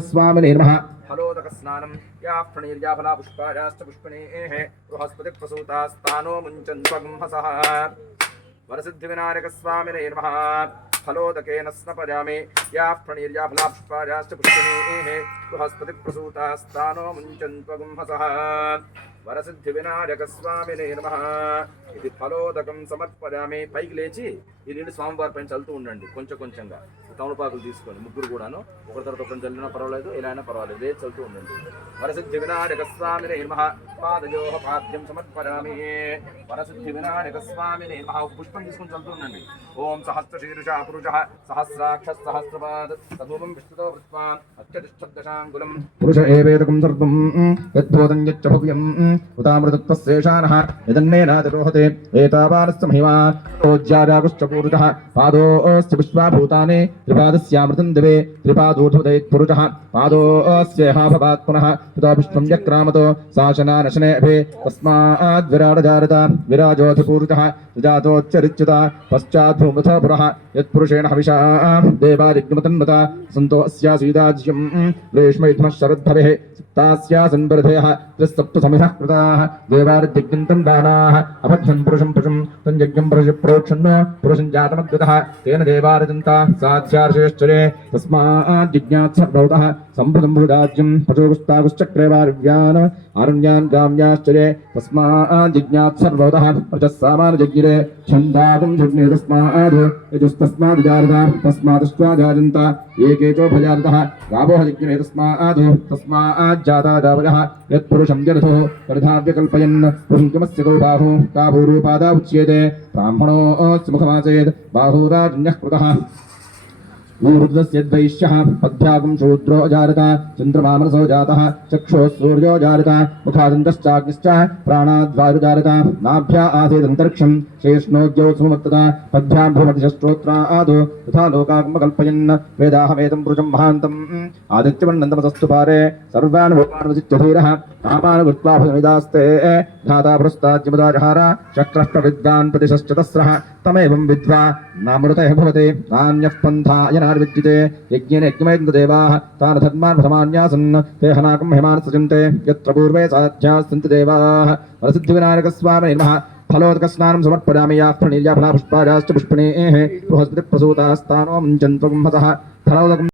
स्वामिने नमः। फलोदक स्नानं या प्रणीर्या फला पुष्पायाश्च पुष्पिणेः बृहस्पति प्रसूतास्तानो मुञ्चन्त्वं हसः वरसिद्धिविनायक स्वामिने नमः। फलोदकेन स्नपयामि या प्रणीर्या फला पुष्पायाश्च पुष्पिणेः बृहस्पति प्रसूतास्तानो मुञ्चन्त्वं हसः वरसिद्धिविनायक स्वामिने नमः। ఇది ఫలోదకం సమర్పయామి. పైకి లేచి ఈ నీళ్ళు స్వామివారి పైన చల్లుతూ ఉండండి కొంచెం కొంచెంగా. తమలపాకులు తీసుకొని ముగ్గురు కూడాను ఒకరి తర్వాత ఒకరిని చల్లినా పర్వాలేదు, ఎలా అయినా పర్వాలేదు, లేచి చల్లుతూ ఉండండి. వరసిద్ధి వినాయక స్వామినే నమః. పాదయోః పాద్యం సమర్పయామి. వరసిద్ధి వినాయక స్వామినే నమః. పుష్పం తీసుకొని చల్లుతూ ఉండండి. ఓం సహస్రశీర్ష పురుషః సహస్రాక్ష సహస్రపాద తదూపం విష్ణుతో వృత్వాన్ అత్యతిష్ఠదశాంగులం పురుష ఏవేదకం సర్వం యద్భూతం యచ్చ భవ్యం ఉతామృతత్వశేషానః యదన్నేనాదిరోహతే ఏతావానస్య మహిమా ఓజ్యారాగుశ్చ పూరుషః పాదోస్య విశ్వాభూతాని త్రిపాదస్యామృతం దివే త్రిపాదోర్ధ్వదయత్ పురుషః పాదోస్యేహ భవాత్ పునః తతో విష్ణుం యక్రామతో శాసనానశనే అభే తస్మాద్ విరాడజారత విరాజోధి పూరుషః సుజాతోచ్చరిచ్యుత పశ్చాద్భూమథ పురః యత్పురుషేణ హవిషా దేవాదిగ్మతన్మత సంతో అస్యాసీదాజ్యం రేష్మైధ్మః శరద్భవేః तास्यासन्वर्धयः त्रिसप्तसमिधः कृताः देवादिग्निन्तं दानाः अभद्रं पुरुषं पशुं तञ्जज्ञं प्रोक्षन् पुरुषं जातमद्गतः तेन देवारजन्ता साध्यार्षेश्चरे तस्माज्जिज्ञात्सर्वतः सम्भृतं मृदाज्यं पशुगुस्तागुश्चक्रेवार्व्यान् आरण्यान् गाम्याश्चरे तस्माज्जिज्ञात्सर्वतः प्रजस्सामानजज्ञिरे छन्दागं जज्ञे तस्माद् यजुस्तस्माद्जारता तस्मादश्वाजाजन्ता एकेचो भजारतः गावोः जज्ञिरे तस्माद् जाता दावयः यत्पुरुषं जरथो वर्धाव्यकल्पयन् पुरुषमस्य गो बाहु काभूरूपादा उच्यते ब्राह्मणोऽस्य मुखमासेत् बाहुराजन्यः कृतः ऊर्ध्वस्यद्वैश्यः पद्भ्यागं शूद्रो जारत चन्द्रमानसो जातः चक्षुः सूर्यो जारत मुखादन्तश्चाग्निश्च प्राणाद्वायु जारत नाभ्या आसीदन्तरिक्षं शेष्णोद्यो सुमत्तता पद्भ्यां भवतिश्चोत्रादो तथा लोकागमकल्पयन् वेदाहमेतं पुरुषं महान्तम् आदित्यवन्नन्तमसस्तु पारे सर्वान् भूपान्वचित्यधीरः नामानुगत्वा भजनिदास्ते धाता पुरस्ताज्यमुदाजहार चक्रः प्रविद्वान् प्रतिशश्चतस्रः तमेवं विद्वा नामृतः भवते नान्यः पन्थायनार्विद्यते यज्ञेन यज्ञमयन्तदेवाः तान् धर्मान् प्रथमान्यासन् ते हनाकं हेमान् सृजन्ते यत्र पूर्वे साध्यास्सन्ति देवाः वरसिद्धिविनायकस्वामिने नमः फलोदकस्नानं समर्पयामि याः प्रणीर्या फला पुष्पायाश्च पुष्पिणेः बृहस्पतिप्रसूतास्तानो मुञ्चन्त्वं हसः फलोदकं